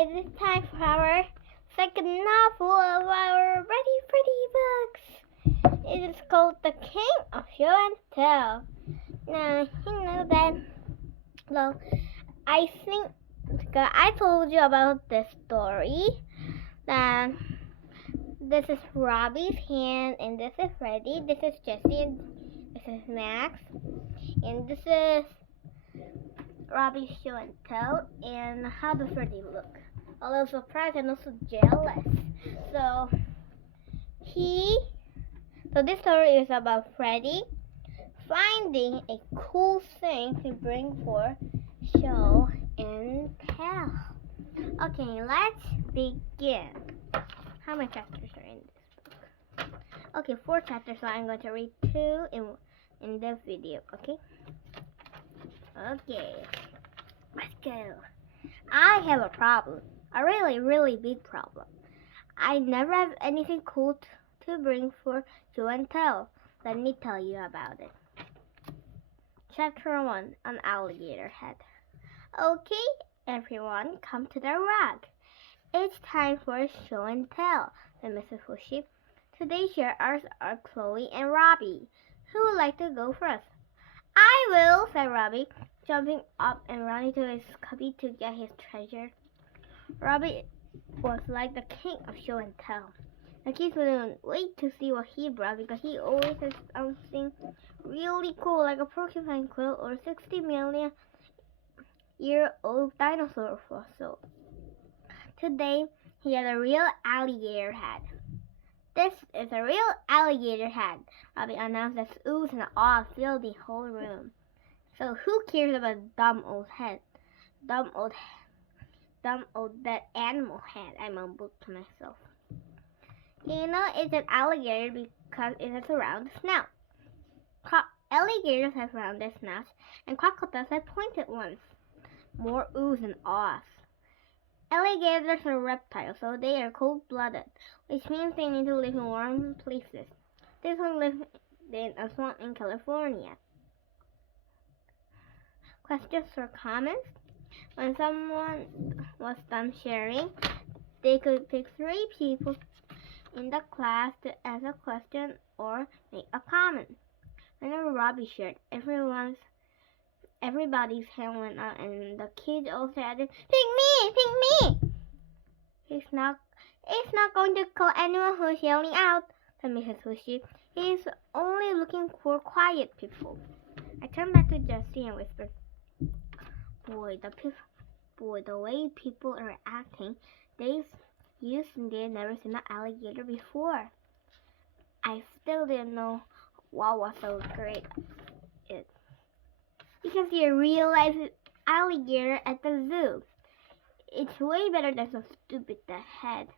It is time for our second novel of our Ready Freddy books. It is called The King of Show and Tell. Now, you know that, well, I think I told you about this story, that this is Robbie's hand, and this is Freddy, this is Jesse, and this is Max, and this is Robbie's show and tell. And how does Freddy look? A little surprised and also jealous. So this story is about Freddy finding a cool thing to bring for show and tell. Okay, let's begin. How many chapters are in this book? Okay, 4 chapters, so I'm going to read 2 in this video, okay? Okay, let's go. I have a problem. A really, really big problem. I never have anything cool to bring for show and tell. Let me tell you about it. Chapter 1, An Alligator Head. Okay, everyone, come to the rock. It's time for a show and tell, said Mrs. Fushy. Today's sharers are Chloe and Robbie. Who would like to go first? I will, said Robbie, jumping up and running to his cubby to get his treasure. Robbie was like the king of show and tell. The kids wouldn't wait to see what he brought because he always has something really cool, like a porcupine quill or 60 million year old dinosaur fossil. Today, he had a real alligator head. This is a real alligator head, Robbie announced as oohs and ahs filled the whole room. So who cares about dumb old head? Dumb old dead animal head, I mumbled to myself. You know, it's an alligator because it has a round snout. Alligators have rounded snouts, and crocodiles have pointed ones. More oohs and ahs. Alligators are reptiles, so they are cold-blooded, which means they need to live in warm places. This one lives in a swamp in California. Questions or comments? When someone was done sharing, they could pick 3 people in the class to ask a question or make a comment. Whenever Robbie shared, everybody's hand went up, and the kids all said, "Pick me! Pick me!" It's not going to call anyone who's yelling out, said Mrs. Hushy. He's only looking for quiet people. I turned back to Jessie and whispered, Boy, the way people are acting, they've never seen an alligator before. I still didn't know what was so great. Because you realize it's alligator at the zoo. It's way better than some stupid head.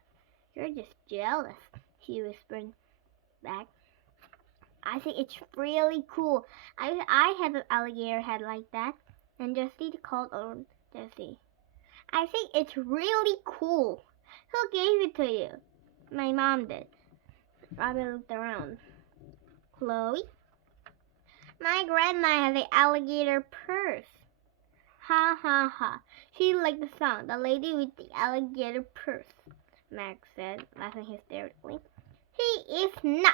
You're just jealous, she whispered back. I think it's really cool. I have an alligator head like that. And Jessie called on Jessie. I think it's really cool. Who gave it to you? My mom did. Robbie looked around. Chloe? My grandma has an alligator purse. Ha ha ha. She liked the song, The Lady with the Alligator Purse, Max said, laughing hysterically. He is not,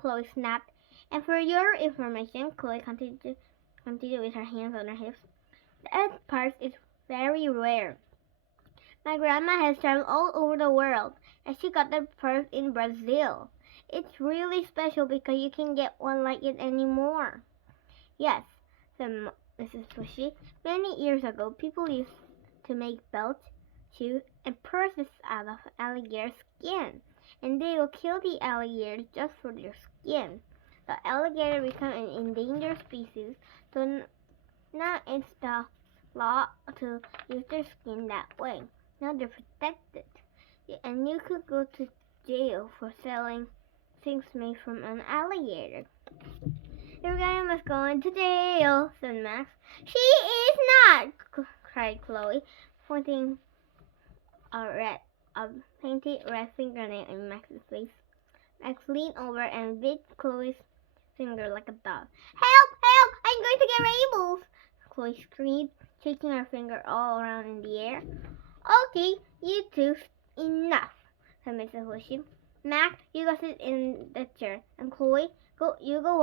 Chloe snapped. And for your information, Chloe continued with her hands on her hips, that purse is very rare. My grandma has traveled all over the world, and she got the purse in Brazil. It's really special because you can't get one like it anymore. Yes, said Mrs. Bushy. Many years ago, people used to make belts, shoes, and purses out of alligator skin, and they will kill the alligators just for their skin. The alligator became an endangered species, so now it's the law to use their skin that way. Now they're protected, and you could go to jail for selling things made from an alligator. Your grandma must go into jail, said Max. She is not, cried Chloe, pointing a painted red fingernail in Max's face. Max leaned over and bit Chloe's finger like a dog. Help! Help! I'm going to get rainbows! Chloe screamed, shaking her finger all around in the air. Okay, you two, enough, said Mrs. Wishy. Max, you go sit in the chair, and Chloe, you go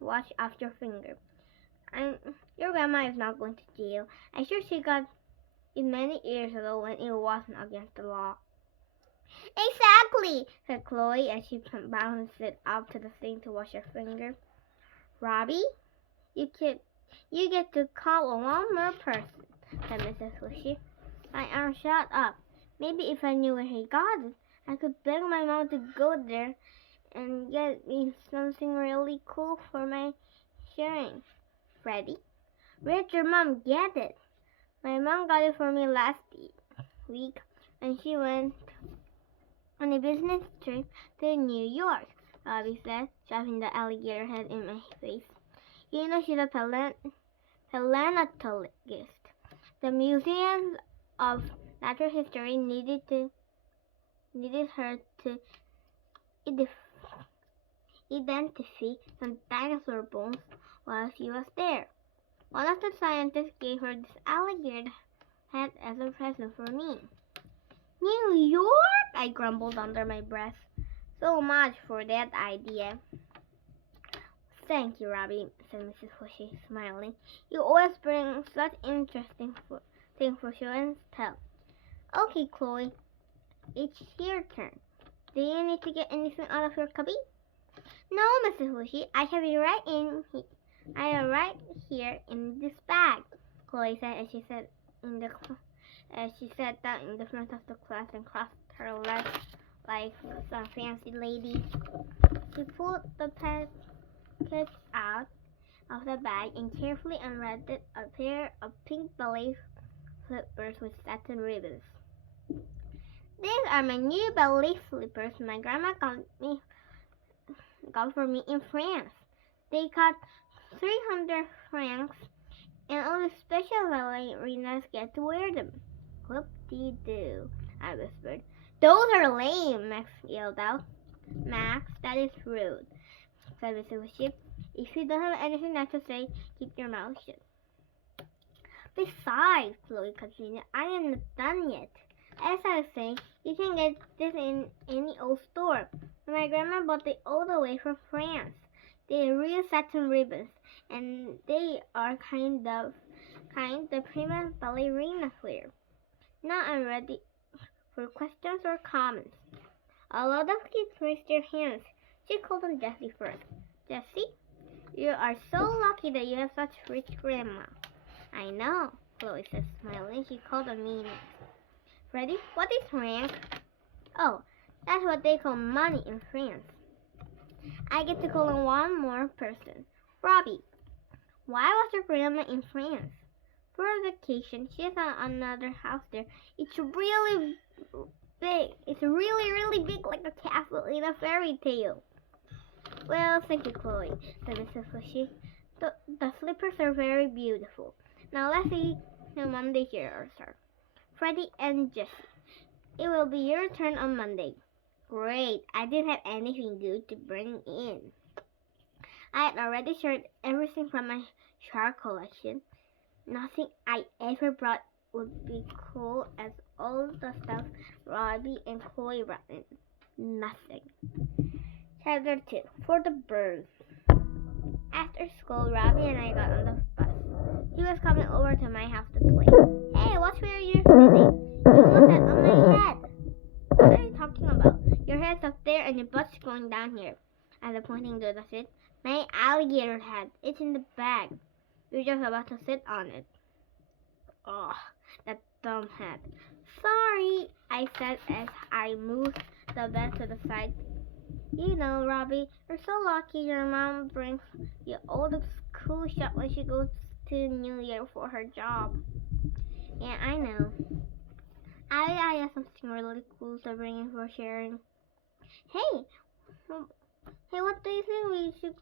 wash off your finger. Your grandma is not going to jail. I'm sure she got it many years ago when it wasn't against the law. Exactly, said Chloe as she bounced it up to the sink to wash her finger. Robbie, you get to call one more person, said Mrs. Wishy. Shut up. Maybe if I knew where he got it, I could beg my mom to go there and get me something really cool for my sharing. Freddie, where'd your mom get it? My mom got it for me last week when she went on a business trip to New York, Robbie said, shoving the alligator head in my face. You know she's a paleontologist. The Museum of Natural History needed her to identify some dinosaur bones while she was there. One of the scientists gave her this alligator head as a present for me. New York? I grumbled under my breath. So much for that idea. Thank you, Robbie, said Mrs. Wishy, smiling. You always bring such interesting things for show and tell. Okay, Chloe, it's your turn. Do you need to get anything out of your cubby? No, Mrs. Wishy, I have it right here in this bag, Chloe said as she sat down in the front of the class and crossed her legs like some fancy lady. She pulled the package out of the bag and carefully unwrapped a pair of pink ballet slippers with satin ribbons. These are my new ballet slippers my grandma got for me in France. They cost 300 francs, and only special ballerinas get to wear them. Whoop-dee-doo, I whispered. Those are lame, Max yelled out. Max, that is rude, said Mrs. Wishy. If you don't have anything nice to say, keep your mouth shut. Besides, Chloe continued, I am not done yet. As I was saying, you can get this in any old store. My grandma bought it all the way from France. They are real satin ribbons, and they are kind the prima ballerina wear. Now I'm ready for questions or comments. A lot of kids raised their hands. She called on Jessie first. Jessie, you are so lucky that you have such rich grandma. I know, Chloe said, smiling. She called on me next. Freddie, what is rank? Oh, that's what they call money in France. I get to call on one more person. Robbie, why was your grandma in France? For a vacation. She has another house there. It's really big. It's really big, like a castle in a fairy tale. Well, thank you, Chloe, said Mrs. Wishy. The slippers are very beautiful. Now let's see the Monday heroes are. Freddie and Jessie. It will be your turn on Monday. Great, I didn't have anything good to bring in. I had already shared everything from my shark collection. Nothing I ever brought would be cool as all the stuff Robbie and Chloe brought in. Nothing. Chapter 2. For the birds. After school, Robbie and I got on the bus. He was coming over to my house to play. Hey, watch where you're sitting. You almost sat on my head. What are you talking about? Your head's up there and your butt's going down here. I was pointing to the seat. My alligator head. It's in the bag. You're just about to sit on it. Oh, that dumb head. Sorry, I said as I moved the bed to the side. You know, Robbie, you're so lucky your mom brings you all the cool stuff when she goes to New York for her job. Yeah, I know. I have something really cool to bring in for sharing. Hey, what do you think we should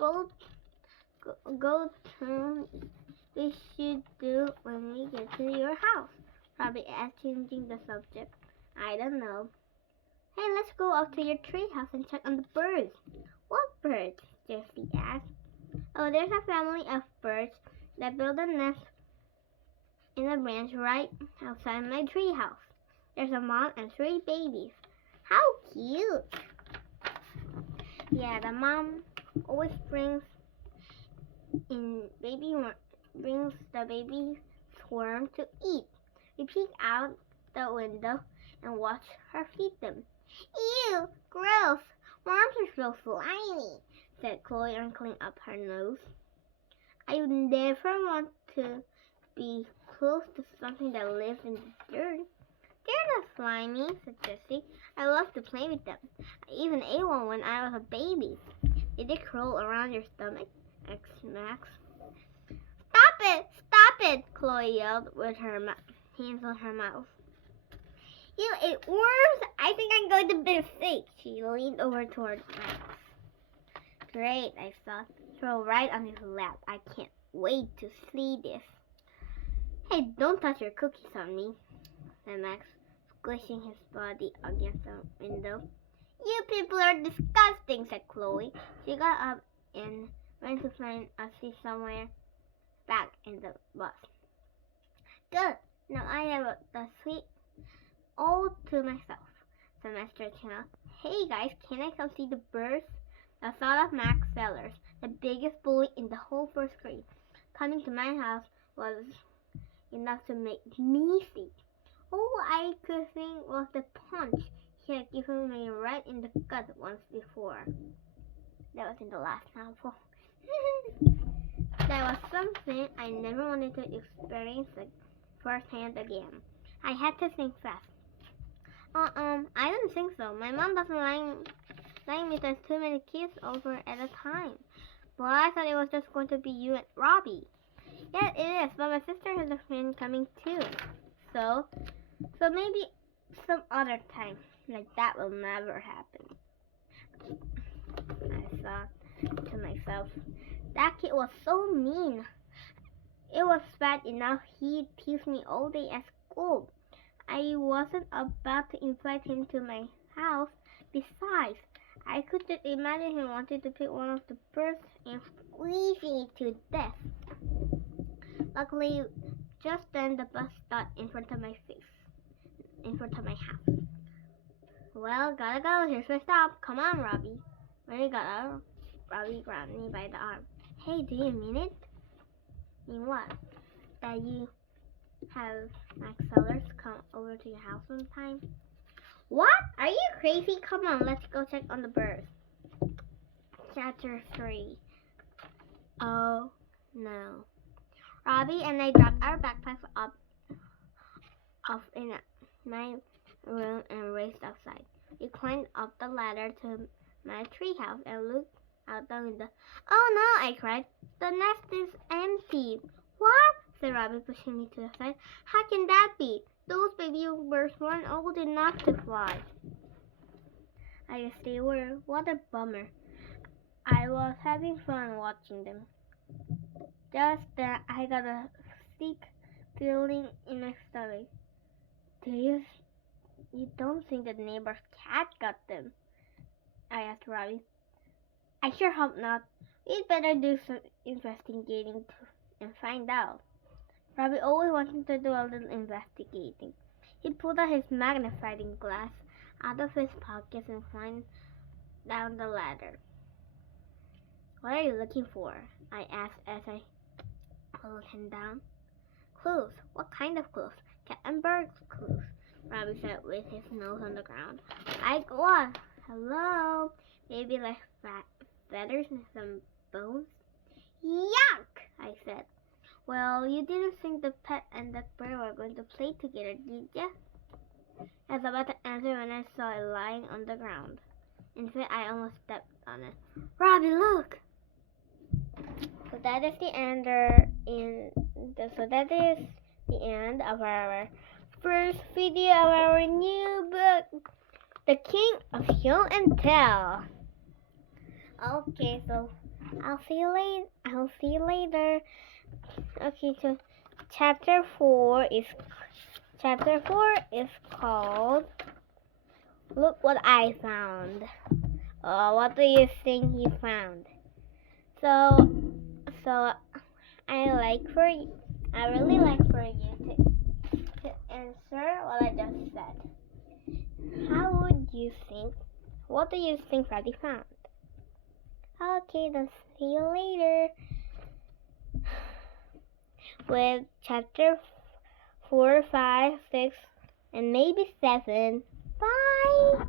we should do when we get to your house? Robbie asked, changing the subject. I don't know. Hey, let's go out to your treehouse and check on the birds. What birds? Jessie asked. Oh, there's a family of birds that build a nest in a branch right outside my treehouse. There's a mom and 3 babies. How cute! Yeah, the mom always brings the baby worm to eat. We peek out the window and watch her feed them. Ew, gross! Worms are so slimy, said Chloe, wrinkling up her nose. I would never want to be close to something that lives in the dirt. They're not slimy, said Jessie. I love to play with them. I even ate one when I was a baby. Did they crawl around your stomach? asked Max. Stop it! Stop it! Chloe yelled with her hands on her mouth. You ate worms? I think I'm going to be sick. She leaned over toward Max. Great, I thought. Throw right on his lap. I can't wait to see this. Hey, don't touch your cookies on me, said Max, squishing his body against the window. You people are disgusting, said Chloe. She got up and went to find a seat somewhere back in the bus. Good. Now I have the seat all to myself, said Mr. Chino. Hey guys, can I come see the birds? The thought of Max Sellers, the biggest bully in the whole first grade, coming to my house was enough to make me sick. All I could think was the punch he had given me right in the gut once before. That was in the last novel. That was something I never wanted to experience firsthand again. I had to think fast. I don't think so. My mom doesn't like me there's too many kids over at a time. But I thought it was just going to be you and Robbie. Yeah, it is, but my sister has a friend coming too. So maybe some other time. Like that will never happen. I thought to myself, that kid was so mean. It was bad enough he teased me all day at school. I wasn't about to invite him to my house. Besides, I could just imagine him wanting to pick one of the birds and squeezing it to death. Luckily, just then the bus stopped in front of my house. Well, gotta go. Here's my stop. Come on, Robbie. When we got out, Robbie grabbed me by the arm. Hey, do you mean it? Mean what? That you have Max Sellers come over to your house one time? What? Are you crazy? Come on, let's go check on the birds. Chapter 3. Oh, no. Robbie and I dropped our backpacks off in my room and raced outside. We climbed up the ladder to my treehouse and looked out the window. Oh no, I cried. The nest is empty. What? Said Robbie, pushing me to the side. How can that be? Those baby birds weren't old enough to fly. I guess they were. What a bummer. I was having fun watching them. Just then, I got a sick feeling in my stomach. You don't think the neighbor's cat got them? I asked Robbie. I sure hope not. We'd better do some investigating and find out. Robbie always wanted to do a little investigating. He pulled out his magnifying glass out of his pockets and climbed down the ladder. What are you looking for? I asked as I followed him down. Clues. What kind of clues? Cat and bird clues, Robbie said with his nose on the ground. Like what? Hello? Maybe like feathers and some bones? Yuck! I said. Well, you didn't think the pet and the bird were going to play together, did ya? I was about to answer when I saw it lying on the ground. In fact, I almost stepped on it. Robbie, look! So that is the end of our first video of our new book, The King of Show and Tell. Okay, so I'll see you later. Okay, so chapter 4 is called Look What I Found. What do you think he found? So I really like for you to answer what I just said. How would you think? What do you think Freddy found? Okay, then see you later with chapter 4, 5, 6, and maybe 7. Bye!